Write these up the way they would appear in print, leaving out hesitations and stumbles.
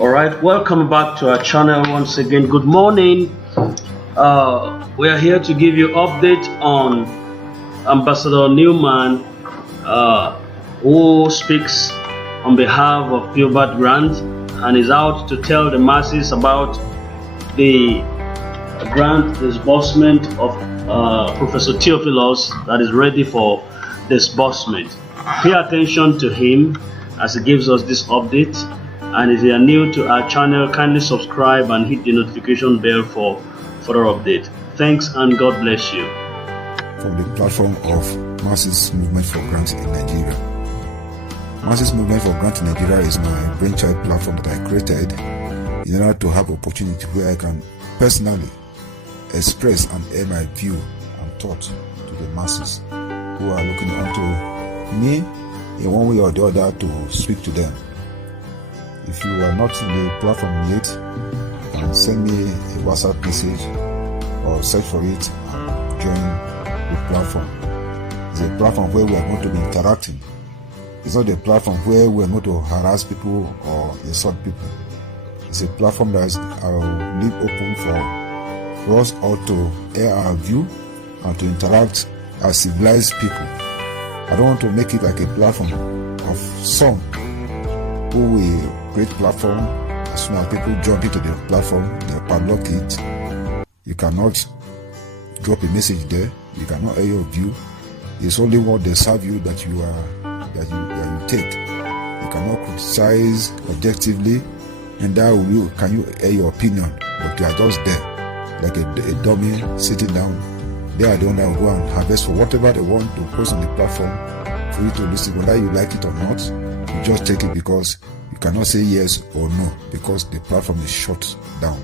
All right, welcome back to our channel once again. Good morning. We are here to give you update on Ambassador Newman, who speaks on behalf of Theobarth grant and is out to tell the masses about the grant disbursement of Professor Theophilus that is ready for disbursement. Pay attention to him as he gives us this update. And if you are new to our channel, kindly subscribe and hit the notification bell for further update. Thanks and God bless you. From the platform of Masses Movement for Grant in Nigeria. Masses Movement for Grant in Nigeria is my brainchild platform that I created in order to have opportunity where I can personally express and air my view and thought to the masses who are looking onto me in one way or the other to speak to them. If you are not in the platform yet, you can send me a WhatsApp message or search for it and join the platform. It's a platform where we are going to be interacting. It's not a platform where we are going to harass people or insult people. It's a platform that I will leave open for us all to air our view and to interact as civilized people. I don't want to make it like a platform of some who will create platform. As soon as people jump into the platform, they padlock it. You cannot drop a message there. You cannot air your view. It's only what they serve you that you take. You cannot criticize objectively, and that will can you air your opinion, but you are just there like a dummy sitting down. They are the one that will go and harvest for whatever they want to post on the platform for you to listen. Whether you like it or not, you just take it because you cannot say yes or no because the platform is shut down.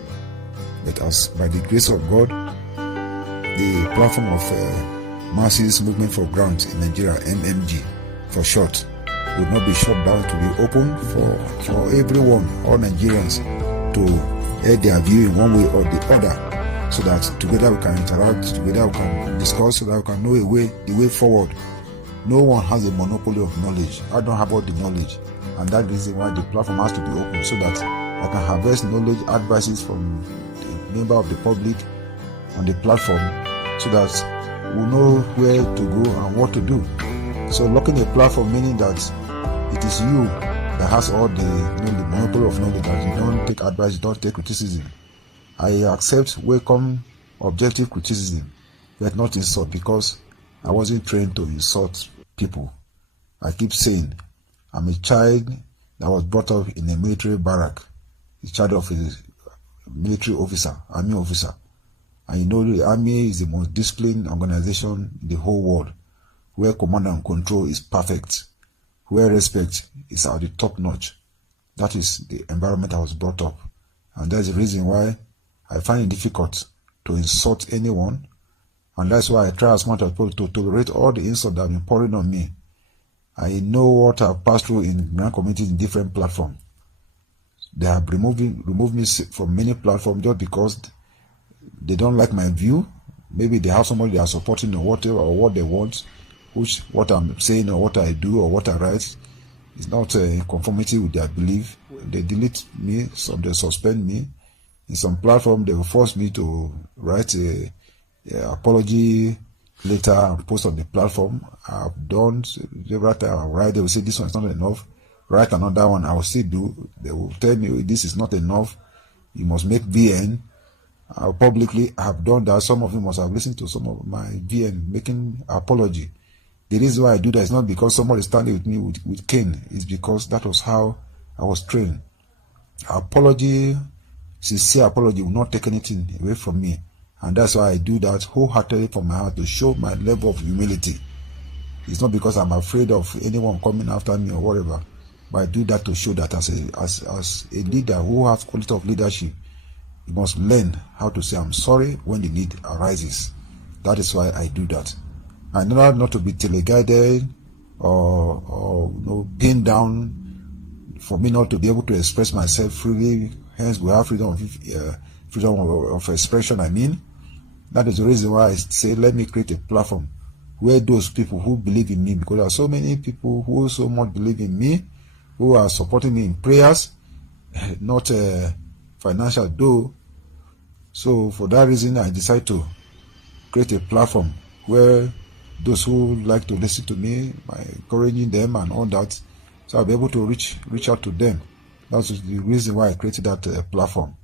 But as by the grace of God, the platform of Masses Movement for Grant in Nigeria, MMG for short, will not be shut down, to be open for everyone, all Nigerians, to air their view in one way or the other, so that together we can interact, together we can discuss, so that we can know the way forward. No one has a monopoly of knowledge. I don't have all the knowledge, and that is why the platform has to be open, so that I can harvest knowledge, advices from the member of the public on the platform, so that we know where to go and what to do. So locking a platform meaning that it is you that has all the monopoly of knowledge, that you don't take advice, you don't take criticism. I accept, welcome objective criticism, but not insult, because I wasn't trained to insult people. I keep saying I'm a child that was brought up in a military barrack, a child of a military officer, army officer. And you know the army is the most disciplined organization in the whole world, where command and control is perfect, where respect is at the top notch. That is the environment I was brought up. And that's the reason why I find it difficult to insult anyone. And that's why I try as much as possible to tolerate all the insults that have been pouring on me. I know what I've passed through in grand communities in different platforms. They have removed me from many platforms just because they don't like my view. Maybe they have somebody they are supporting or whatever, or what they want, which what I'm saying or what I do or what I write is not in conformity with their belief. They delete me, some they suspend me. In some platform, they will force me to write a apology letter and post on the platform. I've done several times. I write, they will say this one is not enough. Write another one, I will still do. They will tell me this is not enough. You must make VN. Publicly, I have done that. Some of you must have listened to some of my VN making apology. The reason why I do that is not because somebody is standing with me with cane. It's because that was how I was trained. Apology, sincere apology, will not take anything away from me. And that's why I do that wholeheartedly from my heart, to show my level of humility. It's not because I'm afraid of anyone coming after me or whatever, but I do that to show that as a leader who has quality of leadership, you must learn how to say I'm sorry when the need arises. That is why I do that. In order not to be teleguided or pinned down, for me not to be able to express myself freely, hence we have freedom of expression. That is the reason why I say let me create a platform where those people who believe in me, because there are so many people who so much believe in me, who are supporting me in prayers, not financial though. So for that reason, I decided to create a platform where those who like to listen to me, by encouraging them and all that, so I'll be able to reach out to them. That's the reason why I created that platform.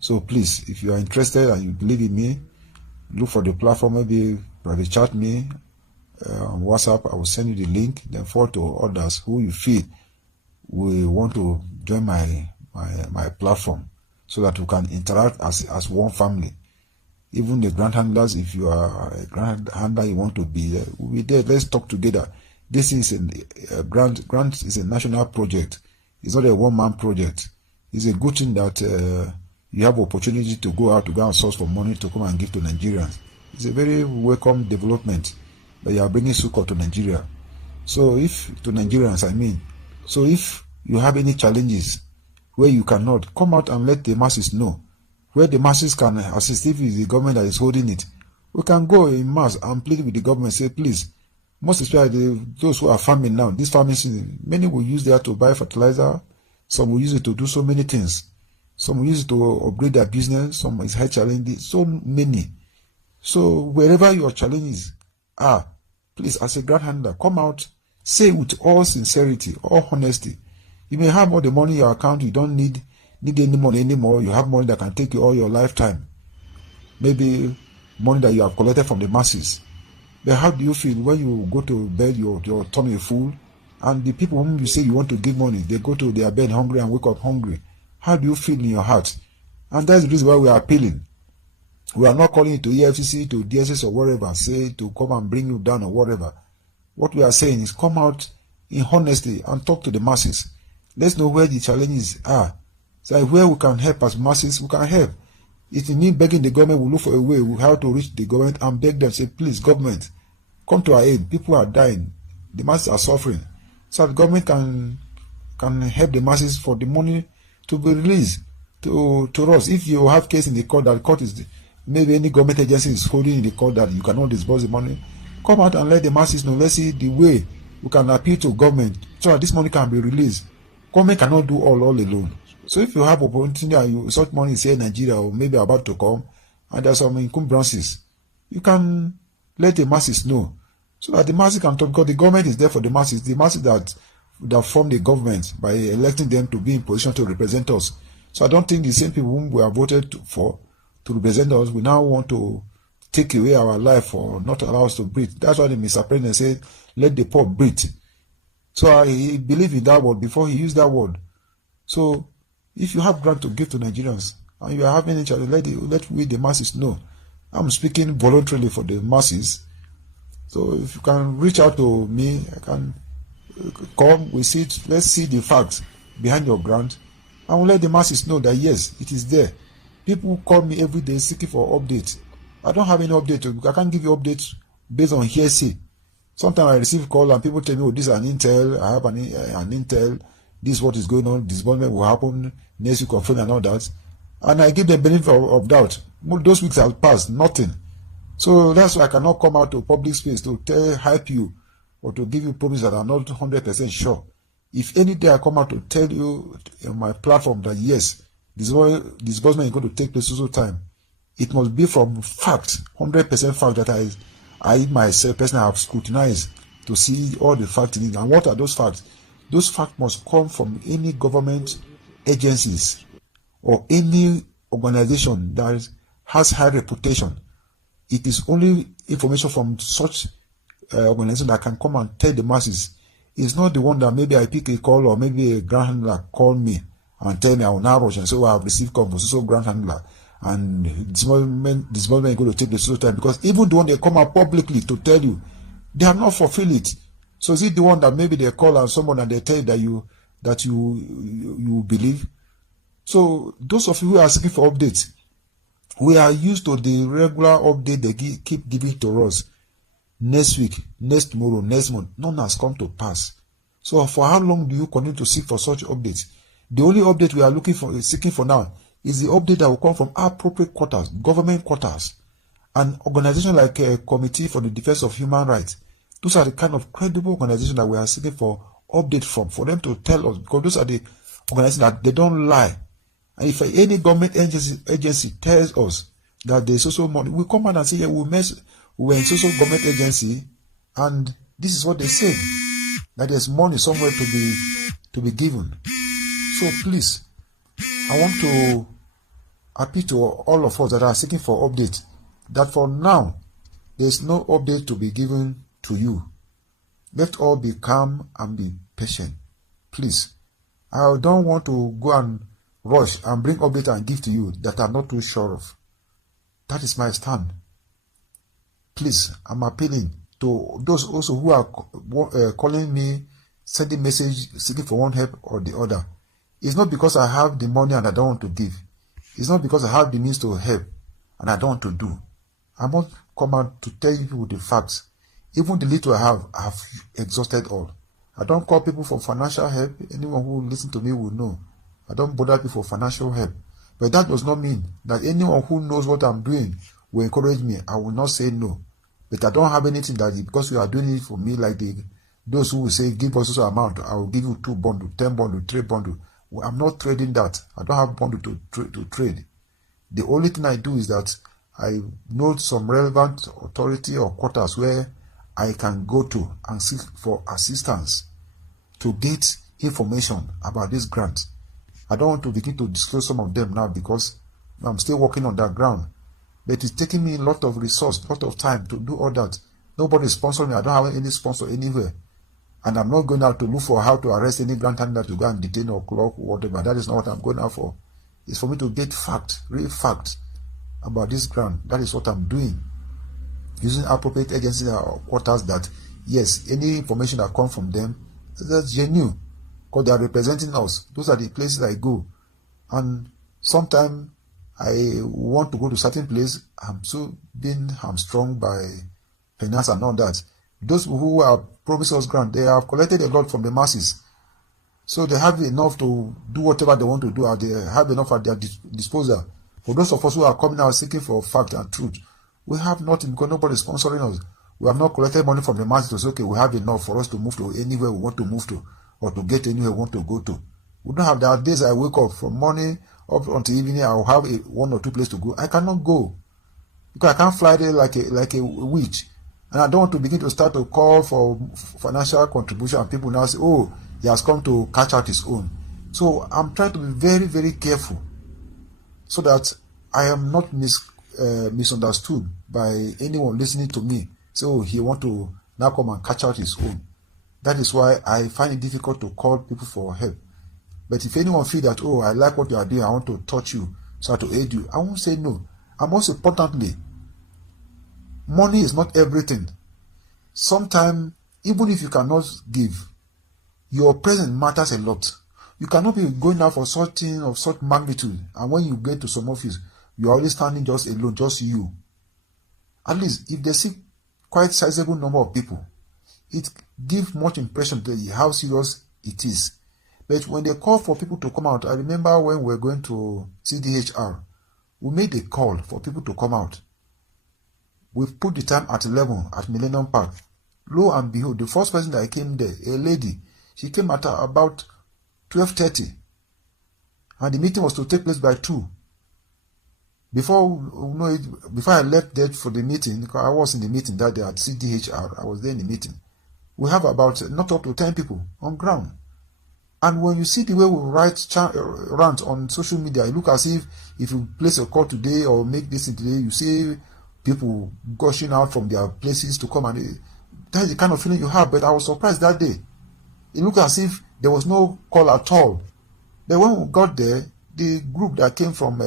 So please, if you are interested and you believe in me, look for the platform. Maybe private chat me on WhatsApp. I will send you the link. Then forward to others who you feel will want to join my platform, so that we can interact as one family. Even the grant handlers, if you are a grant handler, you want to be there, we'll be there. Let's talk together. This is a grant. Grant is a national project. It's not a one-man project. It's a good thing that you have opportunity to go out to go and source for money to come and give to Nigerians. It's a very welcome development that you are bringing succor to Nigeria. So if to Nigerians, I mean, so if you have any challenges where you cannot, come out and let the masses know. Where the masses can assist, if it's the government that is holding it, we can go in mass and plead with the government, say please, most especially those who are farming now, this farming season, many will use that to buy fertilizer, some will use it to do so many things, some will use it to upgrade their business, some is health challenges, so many. So wherever your challenges are, please, as a grant handler, come out, say with all sincerity, all honesty. You may have all the money in your account, you don't need any money anymore. You have money that can take you all your lifetime. Maybe money that you have collected from the masses. But how do you feel when you go to bed, your tummy full, and the people whom you say you want to give money, they go to their bed hungry and wake up hungry? How do you feel in your heart? And that's the reason why we are appealing. We are not calling it to EFCC, to DSS or whatever, say to come and bring you down or whatever. What we are saying is come out in honesty and talk to the masses. Let's know where the challenges are. So where we can help as masses, we can help. If it means begging the government, we'll look for a way. We have to reach the government and beg them, say, please, government, come to our aid. People are dying. The masses are suffering. So the government can help the masses for the money to be released to us. If you have case in the court, that the court is, maybe any government agency is holding in the court that you cannot disburse the money, come out and let the masses know. Let's see the way we can appeal to government so that this money can be released. Government cannot do all alone. So if you have opportunity and such money is here in Nigeria or maybe about to come, and there's some encumbrances, you can let the masses know, so that the masses can talk, because the government is there for the masses that form the government by electing them to be in position to represent us. So I don't think the same people whom we have voted for to represent us, we now want to take away our life or not allow us to breathe. That's why the Mr. President said, let the poor breathe. So I believe in that word before he used that word. So if you have grant to give to Nigerians and you are having any challenge, let we the masses know. I'm speaking voluntarily for the masses. So if you can reach out to me, I can come, let's see the facts behind your grant, and we'll let the masses know that yes, it is there. People call me every day seeking for updates. I don't have any update. I can't give you updates based on hearsay. Sometimes I receive call and people tell me, oh, this is an intel, I have an intel, this is what is going on, disbursement will happen next week, confirm and all that. And I give them benefit of doubt. Those weeks have passed, nothing. So that's why I cannot come out to public space to hype you or to give you promises that are not 100% sure. If any day I come out to tell you on my platform that yes, disbursement is going to take place also time, it must be from fact, 100% fact that I myself personally have scrutinized to see all the facts in it. And what are those facts? Those facts must come from any government agencies or any organization that has high reputation. It is only information from such organization that can come and tell the masses. It's not the one that maybe I pick a call or maybe a grant handler call me and tell me I will now rush and say, well, I have received call from so grant handler and disbursement is going to take the so time, because even the one they come out publicly to tell you, they have not fulfilled it. So is it the one that maybe they call and someone and they tell you that you believe? So those of you who are seeking for updates, we are used to the regular update they keep giving to us. Next week, next tomorrow, next month, none has come to pass. So for how long do you continue to seek for such updates? The only update we are seeking for now is the update that will come from appropriate quarters, government quarters, and organizations like a Committee for the Defense of Human Rights. Those are the kind of credible organizations that we are seeking for update from, for them to tell us, because those are the organization that they don't lie. And if any government agency tells us that there's social money, we come out and say, yeah, we're in social government agency, and this is what they said, that there's money somewhere to be given. So please, I want to appeal to all of us that are seeking for updates, that for now, there's no update to be given to you. Let all be calm and be patient. Please. I don't want to go and rush and bring update and give to you that I'm not too sure of. That is my stand. Please, I'm appealing to those also who are calling me, sending message, seeking for one help or the other. It's not because I have the money and I don't want to give. It's not because I have the means to help and I don't want to do. I must come out to tell you the facts. Even the little I have exhausted all. I don't call people for financial help. Anyone who listens to me will know. I don't bother people for financial help. But that does not mean that anyone who knows what I'm doing will encourage me. I will not say no. But I don't have anything that because you are doing it for me, like those who will say, give us this amount, I will give you 2 bundles, 10 bundles, 3 bundles. Well, I'm not trading that. I don't have bundle to trade. The only thing I do is that I know some relevant authority or quarters where I can go to and seek for assistance to get information about this grant. I don't want to begin to disclose some of them now because I'm still working on that ground. But it's taking me a lot of resource, a lot of time to do all that. Nobody is sponsoring me. I don't have any sponsor anywhere. And I'm not going out to look for how to arrest any grant handler to go and detain or clock or whatever. That is not what I'm going out for. It's for me to get fact, real fact about this grant. That is what I'm doing. Using appropriate agencies or quarters that, yes, any information that comes from them, that's genuine. Because they are representing us. Those are the places I go. And sometimes I want to go to certain place. I'm so being hamstrung by finance and all that. Those who are promising us grant, they have collected a lot from the masses. So they have enough to do whatever they want to do, or they have enough at their disposal. For those of us who are coming out seeking for fact and truth, we have nothing because nobody is sponsoring us. We have not collected money from the masses to say, okay, we have enough for us to move to anywhere we want to move to, or to get anywhere we want to go to. We don't have that. Days I wake up from morning up until evening, I will have 1 or 2 places to go. I cannot go because I can't fly there like a witch. And I don't want to begin to start to call for financial contribution and people now say, oh, he has come to catch out his own. So I'm trying to be very, very careful so that I am not misunderstood by anyone listening to me. So he want to now come and catch out his own. That is why I find it difficult to call people for help. But if anyone feel that, oh, I like what you are doing, I want to touch you, so to aid you, I won't say no. And most importantly, money is not everything. Sometimes, even if you cannot give, your presence matters a lot. You cannot be going out for something of such magnitude, and when you get to some office, you are always standing just alone, just you. At least, if they see quite sizable number of people, it gives much impression to how serious it is. But when they call for people to come out, I remember when we were going to CDHR, we made a call for people to come out. We put the time at 11 at Millennium Park. Lo and behold, the first person that came there, a lady, she came at about 12:30. And the meeting was to take place by 2. Before I left there for the meeting, because I was in the meeting that day at CDHR, I was there in the meeting. We have about not up to 10 people on ground. And when you see the way we write rants on social media, it looks as if you place a call today or make this today, you see people gushing out from their places to come, and that's the kind of feeling you have. But I was surprised that day. It looked as if there was no call at all. But when we got there, the group that came from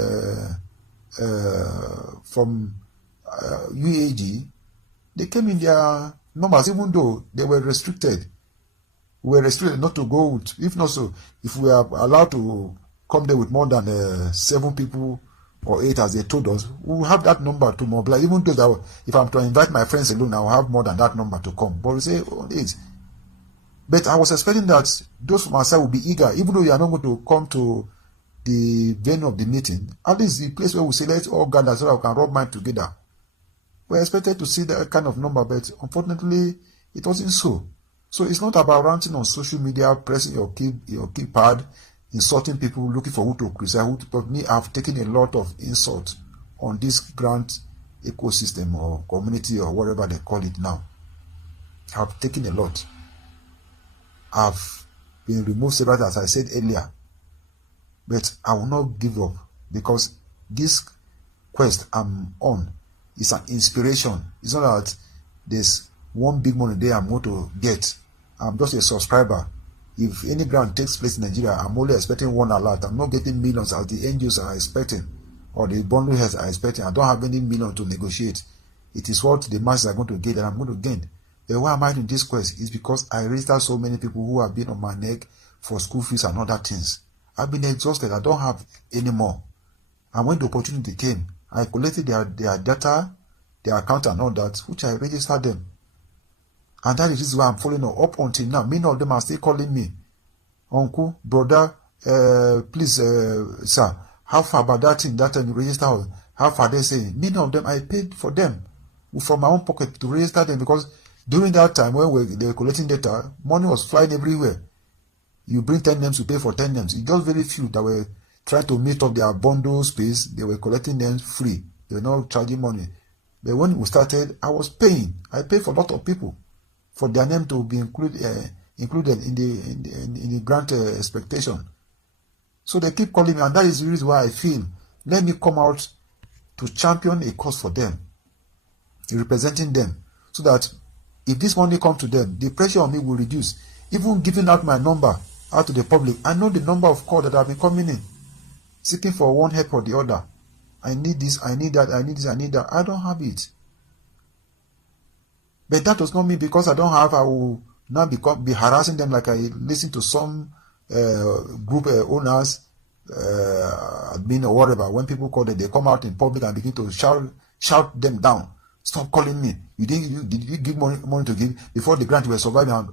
UAAG, they came in their numbers, even though they were restricted. We were restricted not to go with, if not so, if we are allowed to come there with more than 7 people or 8 as they told us, we will have that number to mobilize. Even though if I'm to invite my friends alone, I will have more than that number to come. But we say 8. But I was expecting that those from our side will be eager, even though you are not going to come to the venue of the meeting, at least the place where we say let's all gather so that we can rub mind together. We expected to see that kind of number, but unfortunately, it wasn't so. So it's not about ranting on social media, pressing your keypad, insulting people, looking for who to criticize. But me, I've taken a lot of insult on this grant ecosystem or community or whatever they call it now. I've taken a lot. I've been removed several times, as I said earlier. But I will not give up, because this quest I'm on is an inspiration. It's not that there's one big money there I'm going to get. I'm just a subscriber. If any grant takes place in Nigeria, I'm only expecting one alert. I'm not getting millions as the NGOs are expecting, or the bundle heads are expecting. I don't have any million to negotiate. It is what the masses are going to get, and I'm going to gain. But why am I in this quest? Is because I registered so many people who have been on my neck for school fees and other things. I've been exhausted. I don't have any more. And when the opportunity came, I collected their data, their account and all that, which I registered them. And that is why I'm following up until now. Many of them are still calling me, uncle, brother, please, sir, how far about that thing, that time you register? How far they say? Many of them, I paid for them from my own pocket to register them, because during that time when they were collecting data, money was flying everywhere. You bring 10 names, you pay for 10 names. It got very few that were trying to meet up their bundle space. They were collecting names free. They were not charging money. But when we started, I was paying. I paid for a lot of people for their name to be included in the grant expectation. So they keep calling me, and that is the reason why I feel, let me come out to champion a cause for them, representing them, so that if this money comes to them, the pressure on me will reduce. Even giving out my number out to the public, I know the number of calls that have been coming in, seeking for one help or the other. I need this, I need that, I need this, I need that. I don't have it. But that does not mean because I don't have, I will now be harassing them like I listen to some group owners, admin or whatever. When people call them, they come out in public and begin to shout them down. Stop calling me. Did you give money to give before the grant was surviving?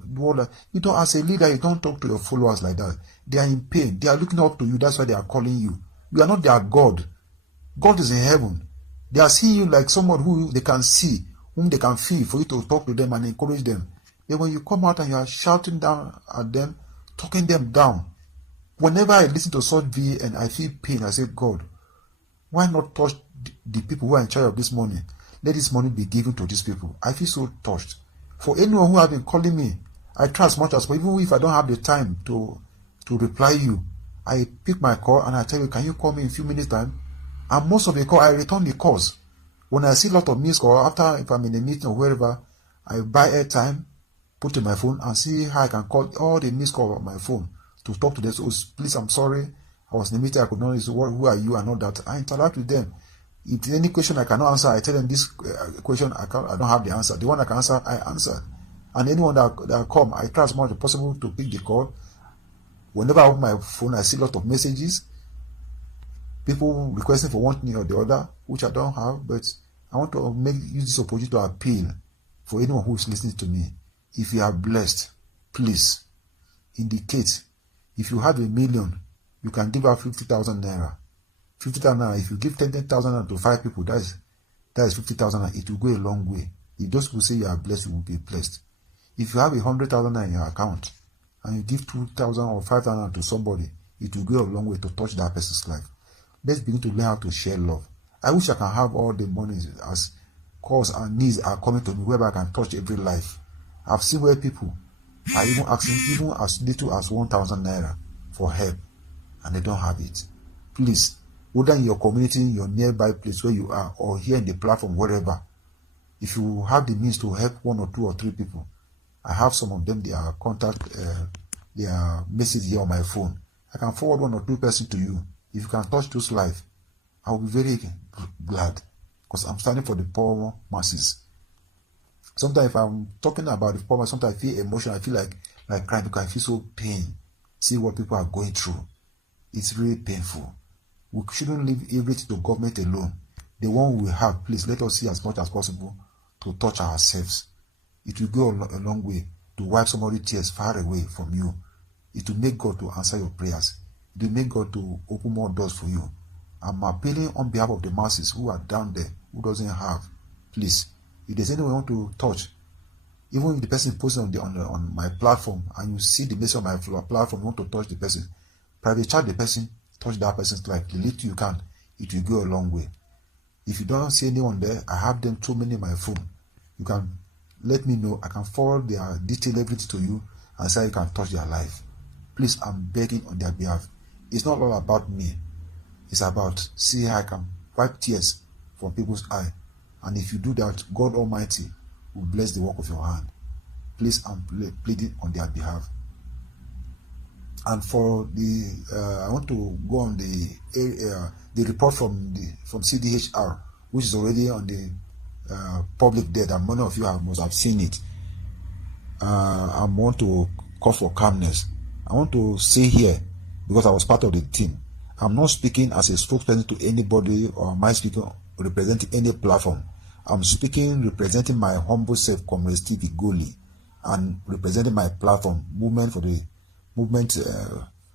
You don't, as a leader, you don't talk to your followers like that. They are in pain. They are looking up to you. That's why they are calling you. You are not their God. God is in heaven. They are seeing you like someone who they can see, whom they can feel, for you to talk to them and encourage them. Then when you come out and you are shouting down at them, talking them down, whenever I listen to such VA and I feel pain, I say, God, why not touch the people who are in charge of this money? Let this money be given to these people. I feel so touched. For anyone who have been calling me, I try as much as possible. Even if I don't have the time to reply you, I pick my call and I tell you, can you call me in a few minutes time? And most of the call, I return the calls. When I see a lot of missed calls, after if I'm in a meeting or wherever, I buy airtime, put in my phone and see how I can call all the missed calls on my phone to talk to them. So please, I'm sorry, I was in a meeting, I could not listen. Who are you and all that. I interact with them. If there's any question I cannot answer, I tell them this question I don't have the answer. The one I can answer, I answer. And anyone that come, I try as much as possible to pick the call. Whenever I open my phone, I see a lot of messages. People requesting for one thing or the other, which I don't have, but I want to use this opportunity to appeal for anyone who is listening to me. If you are blessed, please indicate. If you have 1 million, you can give out 50,000 naira. 50,000 naira. If you give 10,000 naira to 5 people, that is 50,000 naira. It will go a long way. If those people say you are blessed, you will be blessed. If you have 100,000 naira in your account and you give 2,000 or 5,000 to somebody, it will go a long way to touch that person's life. Let's begin to learn how to share love. I wish I can have all the money as calls and needs are coming to me, whereby I can touch every life. I've seen where people are even asking even as little as 1,000 naira for help, and they don't have it. Please, whether in your community, in your nearby place where you are, or here in the platform, wherever, if you have the means to help 1 or 2 or 3 people, I have some of them, their contact, their message here on my phone. I can forward 1 or 2 persons to you. If you can touch those lives, I will be very glad, because I'm standing for the poor masses. Sometimes if I'm talking about the poor masses, sometimes I feel emotional. I feel like crying because I feel so pain. See what people are going through. It's really painful. We shouldn't leave everything to government alone. The one we have, please let us see as much as possible to touch ourselves. It will go a long way to wipe somebody's tears far away from you. It will make God to answer your prayers. It will make God to open more doors for you. I'm appealing on behalf of the masses who are down there, who doesn't have. Please, if there's anyone you want to touch, even if the person is posting on my platform and you see the message on my platform, you want to touch the person, private chat the person, touch that person's life. The little you can, it will go a long way. If you don't see anyone there, I have them too many in my phone. You can let me know. I can forward their detail, everything to you, and say you can touch their life. Please, I'm begging on their behalf. It's not all about me. It's about see how I can wipe tears from people's eye. And if you do that, God Almighty will bless the work of your hand. Please, I'm pleading on their behalf. And for the, I want to go on the report from CDHR, which is already on the public there, and many of you must have seen it. I want to call for calmness. I want to say here, because I was part of the team, I'm not speaking as a spokesperson to anybody, or am I speaking representing any platform. I'm speaking representing my humble self, Comrade Steve Igoli, and representing my platform,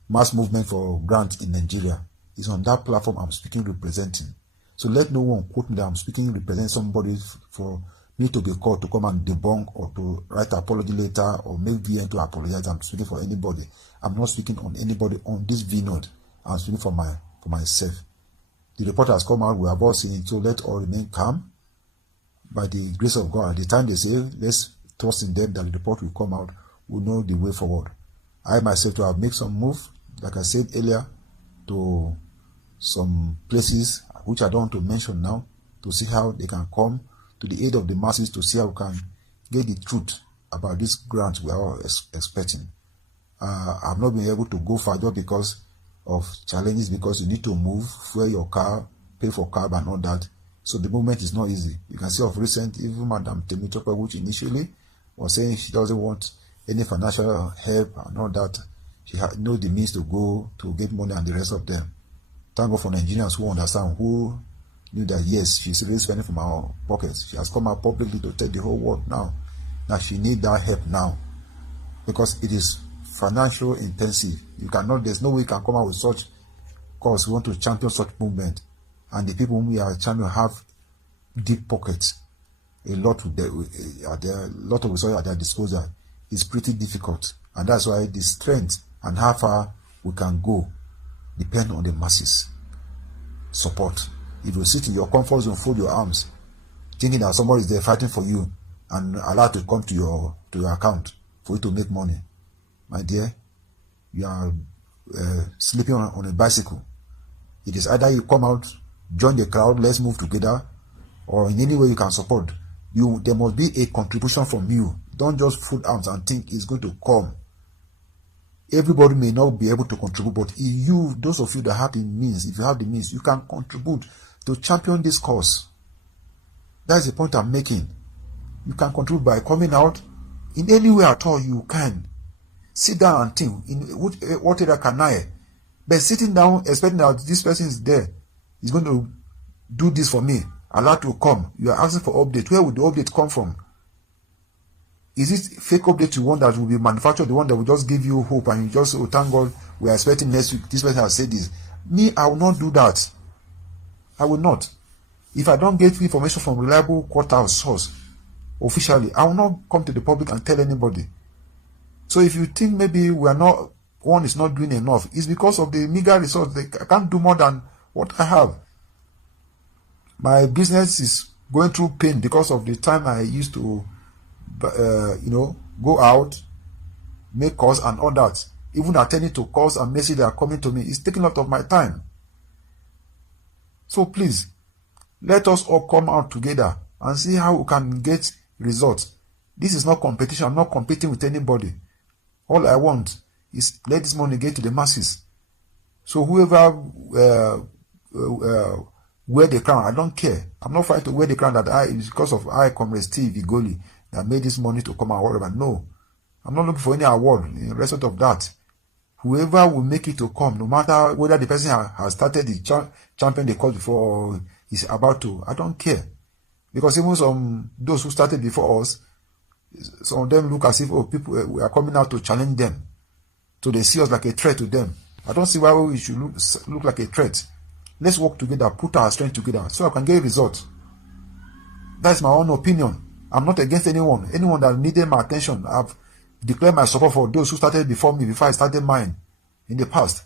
mass movement for grant in Nigeria. It's on that platform I'm speaking representing. So let no one quote me that I'm speaking represent somebody for me to be called to come and debunk or to write an apology letter or make VN to apologize. I'm speaking for anybody. I'm not speaking on anybody on this VNode. I'm speaking for myself. The report has come out. We have all seen it. So let all remain calm. By the grace of God, at the time they say, let's trust in them that the report will come out. We'll know the way forward. I myself to have made some move, like I said earlier, to some places which I don't want to mention now, to see how they can come to the aid of the masses, to see how we can get the truth about this grant we are all expecting. I've not been able to go far just because of challenges, because you need to move, fuel your car, pay for cab and all that. So the movement is not easy. You can see of recent, even Madam Temitope, which initially was saying she doesn't want any financial help and all that. She had no the means to go to get money and the rest of them. Thank God for Nigerians who understand, who knew that yes, she's really spending from our pockets. She has come out publicly to tell the whole world now that she needs that help now, because it is financial intensive. You cannot, there's no way you can come out with such cause. We want to champion such movement, and the people whom we are championing have deep pockets. A lot of resources at their disposal. It's pretty difficult, and that's why the strength and how far we can go depend on the masses support. If you sit in your comfort zone, fold your arms, thinking that somebody is there fighting for you and allowed to come to your account for you to make money, my dear, you are sleeping on a bicycle. It is either you come out, join the crowd, let's move together, or in any way you can support. There must be a contribution from you. Don't just fold arms and think it's going to come. Everybody may not be able to contribute, but you, those of you that have the means, if you have the means, you can contribute to champion this cause. That's the point I'm making. You can contribute by coming out in any way at all you can. Sit down and think, in what area can I? But sitting down, expecting that this person is there, is going to do this for me, allowed to come. You are asking for update. Where would the update come from? Is it fake update you want that will be manufactured, the one that will just give you hope and you just say, oh, thank God, we are expecting next week, this person has said this. Me, I will not do that. I will not. If I don't get information from reliable quarter source, officially, I will not come to the public and tell anybody. So if you think maybe one is not doing enough, it's because of the meager resources. I can't do more than what I have. My business is going through pain because of the time I used to go out, make calls and all that. Even attending to calls and messages that are coming to me is taking a lot of my time. So please, let us all come out together and see how we can get results. This is not competition. I'm not competing with anybody. All I want is let this money get to the masses. So whoever wear the crown, I don't care. I'm not fighting to wear the crown that it's because of Comrade Steve Igoli that made this money to come out, whatever. No. I'm not looking for any award in the result of that. Whoever will make it to come, no matter whether the person has started the champion the cause before or is about to, I don't care. Because even those who started before us, some of them look as if people we are coming out to challenge them. So they see us like a threat to them. I don't see why we should look like a threat. Let's work together, put our strength together so I can get results. That's my own opinion. I'm not against anyone. Anyone that needed my attention, I've declared my support for those who started before me, before I started mine in the past.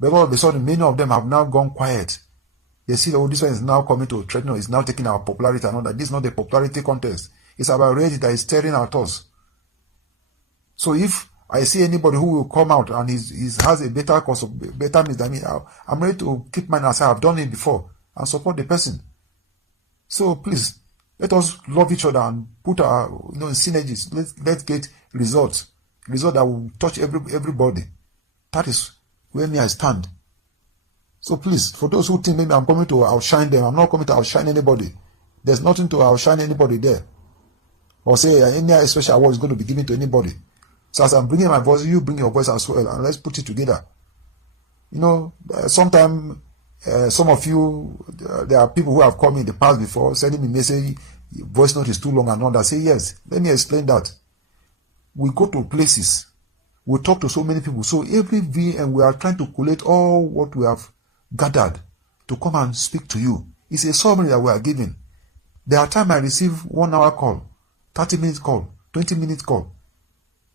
But all of a sudden, many of them have now gone quiet. They see, oh, this one is now coming to threaten us, is now taking our popularity and all that. This is not a popularity contest. It's about reality that is staring at us. So if I see anybody who will come out and has a better cause of better means than me, I'm ready to keep mine as I have done it before and support the person. So please, let us love each other and put our in synergies. Let's get results that will touch everybody. That is where me I stand. So please, for those who think maybe I'm coming to outshine them, I'm not coming to outshine anybody. There's nothing to outshine anybody there. Or say any special award is going to be given to anybody. So as I'm bringing my voice, you bring your voice as well, and let's put it together. Sometimes some of you, there are people who have called me in the past before, sending me message, voice note is too long and all that. I say, yes, let me explain that. We go to places, we talk to so many people. So every VM, we are trying to collate all what we have gathered to come and speak to you. It's a summary that we are giving. There are times I receive 1 hour call, 30 minutes call, 20 minutes call.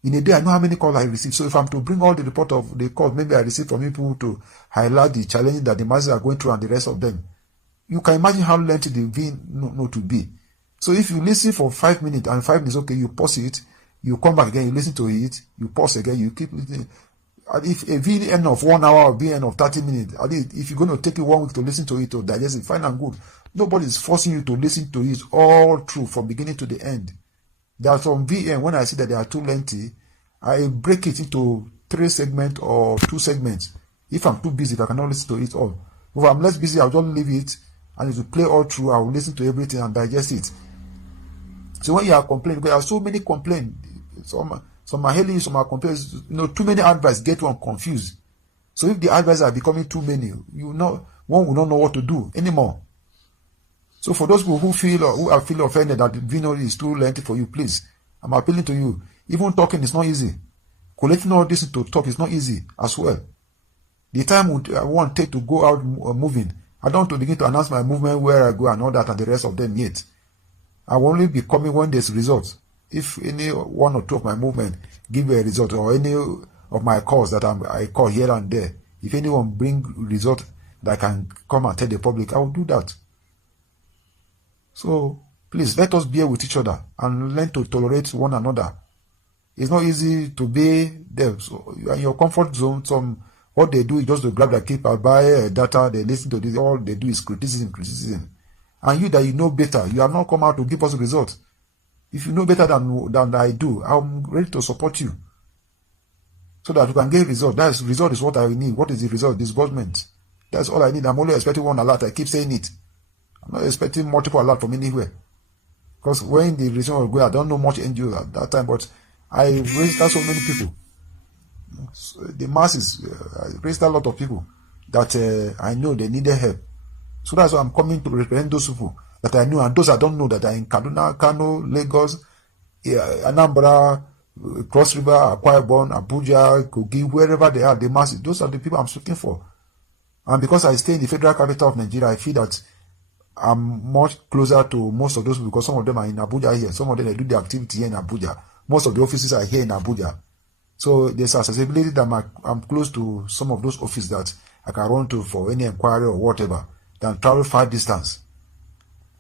In a day, I know how many calls I receive. So if I'm to bring all the report of the calls, maybe I receive from people to highlight the challenges that the masses are going through and the rest of them. You can imagine how lengthy the V note to be. So if you listen for 5 minutes and 5 minutes, okay, you pause it, you come back again, you listen to it, you pause again, you keep listening. And if a VN of 1 hour or VN of 30 minutes, at least if you're going to take you 1 week to listen to it, to digest it, fine and good. Nobody is forcing you to listen to it all through from beginning to the end. There are some VN, when I see that they are too lengthy, I break it into 3 segments or 2 segments. If I'm too busy, if I cannot listen to it all. If I'm less busy, I'll just leave it, and if you play all through, I will listen to everything and digest it. So when you are complaining, because there are so many complaints, some are hailing, some are complaining, too many advice, get one confused. So if the advice are becoming too many, one will not know what to do anymore. So for those people who feel offended that the video is too lengthy for you, please, I'm appealing to you. Even talking is not easy. Collecting all this to talk is not easy as well. The time I want take to go out moving, I don't want to begin to announce my movement, where I go and all that and the rest of them yet. I will only be coming when there's results. If any 1 or 2 of my movement give a result, or any of my calls that I call here and there, if anyone bring result that I can come and tell the public, I will do that. So please, let us bear with each other and learn to tolerate one another. It's not easy to be there. So in your comfort zone, what they do is just to grab the keeper, buy data, they listen to this, all they do is criticism. And you that you know better, you have not come out to give us results. If you know better than I do, I'm ready to support you. So that you can get result. Result is what I need. What is the result? Disbursement. That's all I need. I'm only expecting one alert. I keep saying it. I'm not expecting multiple alert from anywhere. Because when the result will go, I don't know much NGO at that time, but I registered so many people. So the masses, I registered a lot of people that I know they needed help. So that's why I'm coming to represent those people that I know, and those I don't know that are in Kaduna, Kano, Lagos, Anambra, Cross River, Akwa Ibom, Abuja, Kogi, wherever they are, the masses. Those are the people I'm looking for. And because I stay in the federal capital of Nigeria, I feel that I'm much closer to most of those people, because some of them are in Abuja here. Some of them, they do the activity here in Abuja. Most of the offices are here in Abuja. So there's accessibility that I'm close to some of those offices that I can run to for any inquiry or whatever, than travel far distance.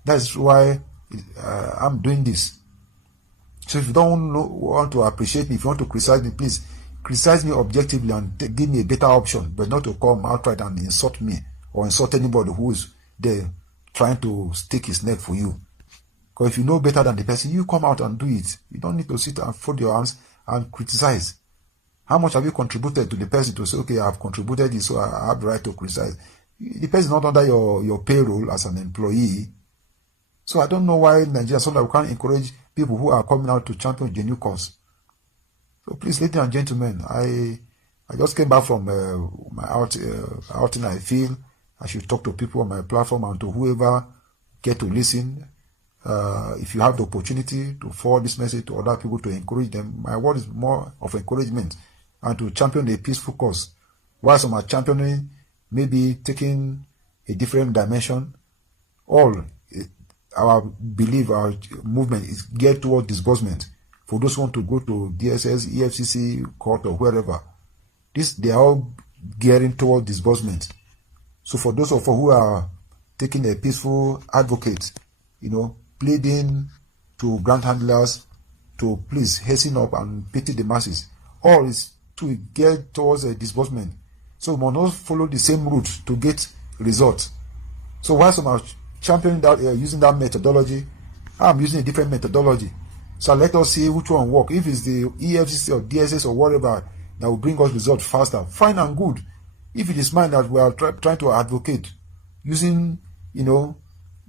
That's why I'm doing this. So if you don't want to appreciate me, if you want to criticize me, please criticize me objectively and give me a better option, but not to come outright and insult me or insult anybody who is there trying to stick his neck for you. Because if you know better than the person, you come out and do it. You don't need to sit and fold your arms and criticize. How much have you contributed to the person to say, okay, I have contributed this, so I have the right to criticize? The person is not under your payroll as an employee. So I don't know why in Nigeria sometimes we can't encourage people who are coming out to champion the new cause. So please, ladies and gentlemen, I just came back from my outing. I feel I should talk to people on my platform and to whoever get to listen. If you have the opportunity to forward this message to other people to encourage them, my word is more of encouragement and to champion a peaceful cause. While some are championing, maybe taking a different dimension, all our belief, our movement is geared towards disbursement. For those who want to go to DSS, EFCC, court, or wherever, they are all gearing toward disbursement. So for those of us who are taking a peaceful advocate, pleading to grant handlers to please hasten up and pity the masses, all is to get towards a disbursement. So we must not follow the same route to get results. So while some are championing that, using that methodology, I'm using a different methodology. So let us see which one work. If it's the EFCC or DSS or whatever that will bring us results faster, fine and good. If it is mine that we are trying to advocate using,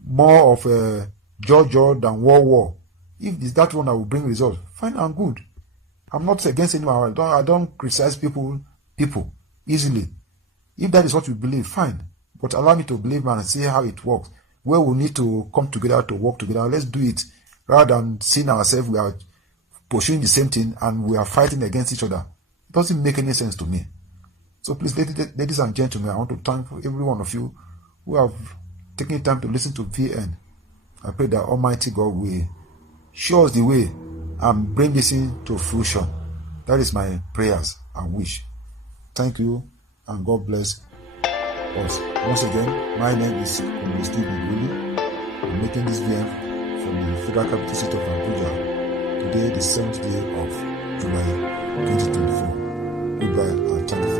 more of a Georgia than war, if it's that one that will bring results, fine and good. I'm not against anyone. I don't criticize people easily. If that is what you believe, fine. But allow me to believe and see how it works. Where we need to come together to work together, let's do it. Rather than seeing ourselves, we are pursuing the same thing and we are fighting against each other. It doesn't make any sense to me. So please, ladies and gentlemen, I want to thank every one of you who have taken time to listen to VN. I pray that Almighty God will show us the way and bring this into fruition. That is my prayers and wish. Thank you and God bless us. Once again, my name is Steve Iguli. I'm making this VN from the Federal Capital City of Abuja. Today, the 7th day of July 2024. Goodbye and thank you.